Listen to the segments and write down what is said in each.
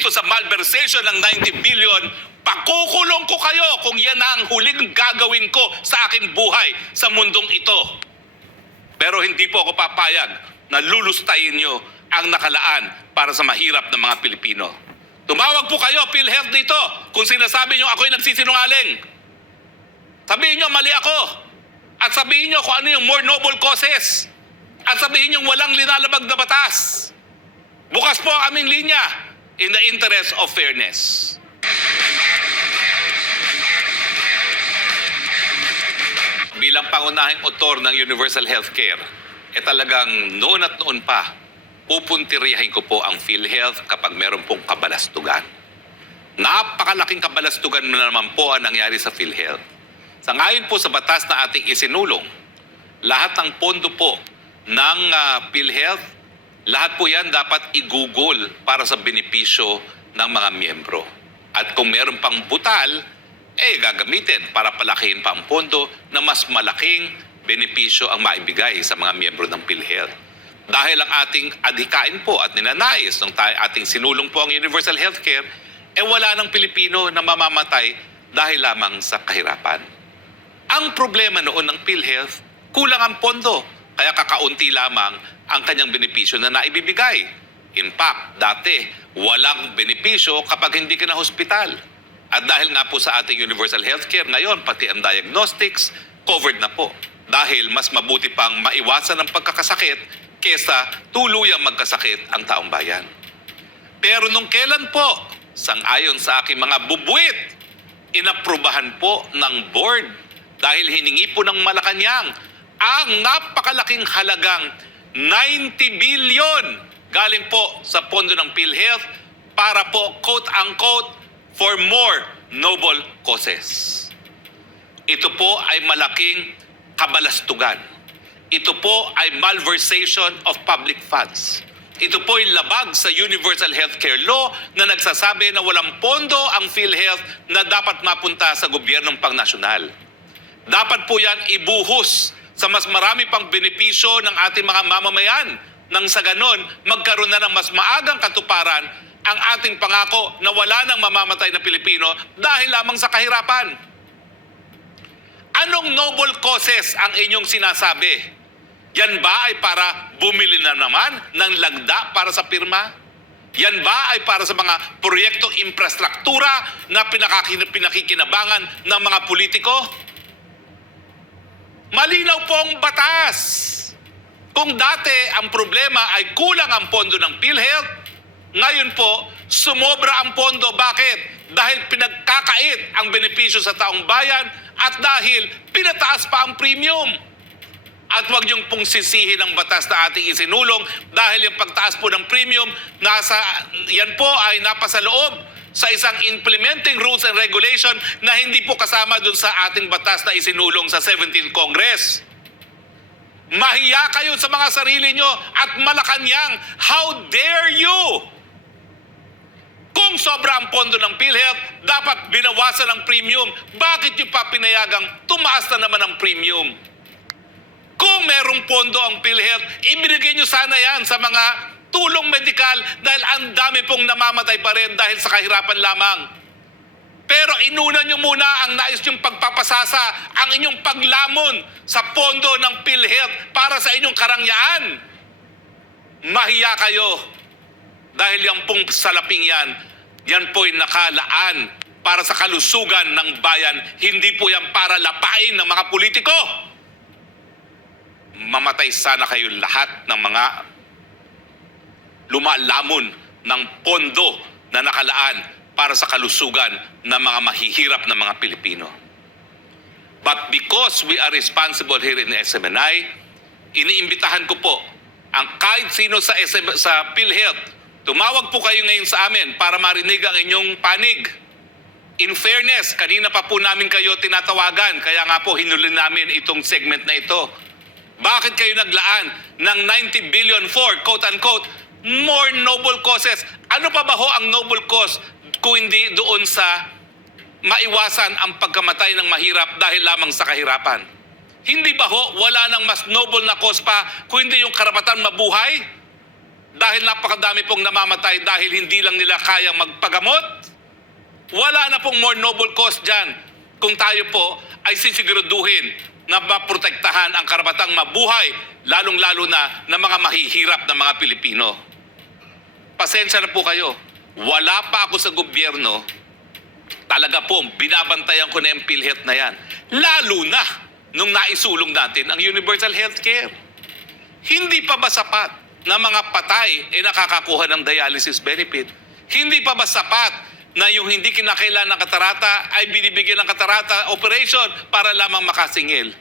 dito sa malversation ng 90 billion, pakukulong ko kayo kung yan ang huling gagawin ko sa aking buhay sa mundong ito. Pero hindi po ako papayag na lulustayin nyo ang nakalaan para sa mahirap ng mga Pilipino. Tumawag po kayo, PhilHealth, dito kung sinasabi nyo ako'y nagsisinungaling. Sabihin nyo mali ako. At sabihin nyo kung ano yung more noble causes. At sabihin nyo walang linalabag na batas. Bukas po ang aming linya in the interest of fairness. Bilang pangunahing otor ng Universal Healthcare, talagang noon at noon pa, pupuntiriyahin ko po ang PhilHealth kapag meron pong kabalastugan. Napakalaking kabalastugan na naman po ang nangyari sa PhilHealth. Sa ngayon po sa batas na ating isinulong, lahat ng pondo po ng PhilHealth, lahat po yan dapat igugol para sa benepisyo ng mga miyembro. At kung meron pang butal, gagamitin para palakihin pa ang pondo na mas malaking benepisyo ang maibigay sa mga miyembro ng PhilHealth. Dahil ang ating adhikain po at ninanais ng ating sinulong po ang Universal Healthcare, wala ng Pilipino na mamamatay dahil lamang sa kahirapan. Ang problema noon ng PhilHealth, kulang ang pondo, kaya kakaunti lamang ang kanyang benepisyo na naibibigay. In fact, dati, walang benepisyo kapag hindi ka na hospital. At dahil nga po sa ating Universal Healthcare, ngayon pati ang diagnostics, covered na po. Dahil mas mabuti pang maiwasan ang pagkakasakit kesa tuluyang magkasakit ang taong bayan. Pero nung kailan po, sang-ayon sa aking mga bubuit, inaprubahan po ng board dahil hiningi po ng Malacanang ang napakalaking halagang 90 billion galing po sa pondo ng PhilHealth para po quote-unquote for more noble causes. Ito po ay malaking kabalastugan. Ito po ay malversation of public funds. Ito po ay labag sa Universal Healthcare Law na nagsasabi na walang pondo ang PhilHealth na dapat mapunta sa gobyernong pangnasyonal. Dapat po yan ibuhos sa mas marami pang benepisyo ng ating mga mamamayan nang sa ganon magkaroon na ng mas maagang katuparan ang ating pangako na wala nang mamamatay na Pilipino dahil lamang sa kahirapan. Anong noble causes ang inyong sinasabi? Yan ba ay para bumili na naman ng lagda para sa pirma? Yan ba ay para sa mga proyektong infrastruktura na pinakikinabangan ng mga politiko? Malinaw po ang batas. Kung dati ang problema ay kulang ang pondo ng PhilHealth, ngayon po, sumobra ang pondo. Bakit? Dahil pinagkakait ang benepisyo sa taong bayan at dahil pinataas pa ang premium. At huwag niyong pong sisihin ang batas na ating isinulong dahil yung pagtaas po ng premium, yan po ay napasa loob sa isang implementing rules and regulation na hindi po kasama dun sa ating batas na isinulong sa 17th Congress. Mahiya kayo sa mga sarili nyo at Malacanang, how dare you? Kung sobra ang pondo ng PhilHealth, dapat binawasan ang premium. Bakit nyo pa pinayagang tumaas na naman ang premium? Kung merong pondo ang PhilHealth, ibinigay nyo sana yan sa mga tulong medikal dahil ang dami pong namamatay pa rin dahil sa kahirapan lamang. Pero inuna nyo muna ang nais nyong pagpapasasa, ang inyong paglamon sa pondo ng PhilHealth para sa inyong karangyaan. Mahiya kayo. Dahil yung pong salaping yan po'y nakalaan para sa kalusugan ng bayan. Hindi po yan para lapain ng mga politiko. Mamatay sana kayo lahat ng mga lumalamon ng pondo na nakalaan para sa kalusugan ng mga mahihirap na mga Pilipino. But because we are responsible here in SMNI, iniimbitahan ko po ang kahit sino sa PhilHealth. Tumawag po kayo ngayon sa amin para marinig ang inyong panig. In fairness, kanina pa po namin kayo tinatawagan, kaya nga po hinuli namin itong segment na ito. Bakit kayo naglaan ng 90 billion for, quote-unquote, more noble causes? Ano pa ba ho ang noble cause kung hindi doon sa maiwasan ang pagkamatay ng mahirap dahil lamang sa kahirapan? Hindi ba ho wala nang mas noble na cause pa kung hindi yung karapatan mabuhay? Dahil napakadami pong namamatay dahil hindi lang nila kayang magpagamot? Wala na pong more noble cause dyan kung tayo po ay sisiguraduhin na maprotektahan ang karapatang mabuhay, lalong-lalo na ng mga mahihirap na mga Pilipino. Pasensya na po kayo. Wala pa ako sa gobyerno, talaga po, binabantayan ko na yung PhilHealth na yan. Lalo na nung naisulong natin ang universal healthcare. Hindi pa ba sapat na mga patay ay nakakakuha ng dialysis benefit? Hindi pa ba sapat na yung hindi kinakailangan ng katarata ay binibigyan ng katarata operation para lamang makasingil?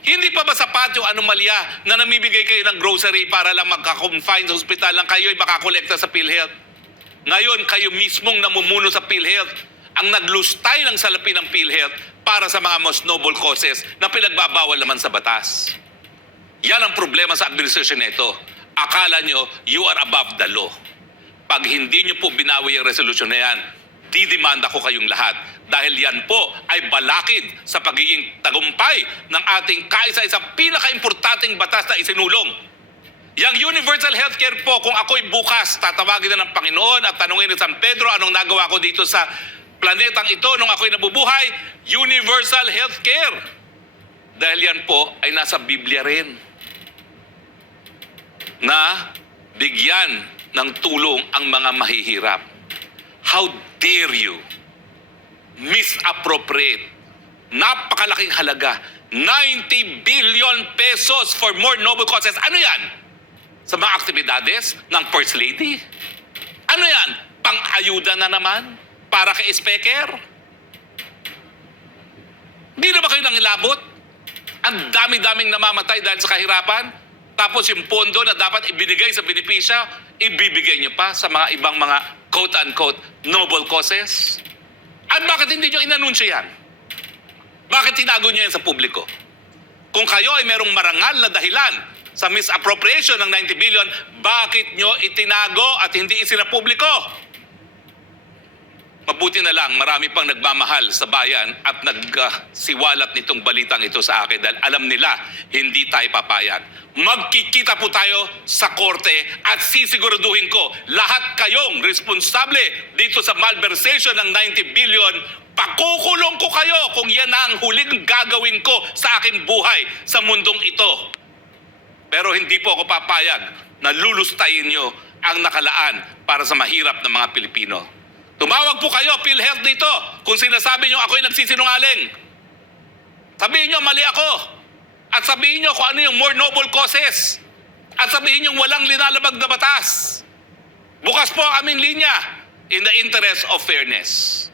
Hindi pa ba sapat yung anomalya na namibigay kayo ng grocery para lang magka-confine sa ospital lang kayo ay makakolekta sa PhilHealth? Ngayon, kayo mismong namumuno sa PhilHealth ang naglustay ng salapi ng PhilHealth para sa mga most noble causes na pinagbabawal naman sa batas. Yan ang problema sa administrasyon nito. Akala nyo, you are above the law. Pag hindi nyo po binawi ang resolusyon na yan, didemanda ko kayong lahat. Dahil yan po ay balakid sa pagiging tagumpay ng ating kaisa-isang pinaka-importanting batas na isinulong. Yang universal healthcare po, kung ako'y bukas, tatawagin na ng Panginoon at tanungin ni San Pedro anong nagawa ko dito sa planetang ito nung ako'y nabubuhay, universal healthcare. Dahil yan po ay nasa Biblia rin. Na bigyan ng tulong ang mga mahihirap. How dare you misappropriate napakalaking halaga, 90 billion pesos for more noble causes. Ano yan? Sa mga aktibidades ng First Lady? Ano yan? Pang-ayuda na naman? Para kay Speaker? Hindi na ba kayo nangilabot? Ang dami-daming namamatay dahil sa kahirapan? Tapos yung pondo na dapat ibinigay sa benepisya, ibibigay nyo pa sa mga ibang mga quote-unquote noble causes? At bakit hindi nyo inanunsyo yan? Bakit tinago nyo yan sa publiko? Kung kayo ay merong marangal na dahilan sa misappropriation ng 90 billion, bakit nyo itinago at hindi isinapubliko? Mabuti na lang, marami pang nagmamahal sa bayan at nagsiwalat nitong balitang ito sa akin dahil alam nila hindi tayo papayag. Magkikita po tayo sa korte at sisiguraduhin ko lahat kayong responsable dito sa malversation ng 90 billion. Pakukulong ko kayo kung yan na ang huling gagawin ko sa aking buhay sa mundong ito. Pero hindi po ako papayag na lulustayin nyo ang nakalaan para sa mahirap ng mga Pilipino. Tumawag po kayo, PhilHealth, dito kung sinasabi nyo ako'y nagsisinungaling. Sabihin nyo, mali ako. At sabihin nyo kung ano yung more noble causes. At sabihin nyo walang linalabag na batas. Bukas po ang aming linya in the interest of fairness.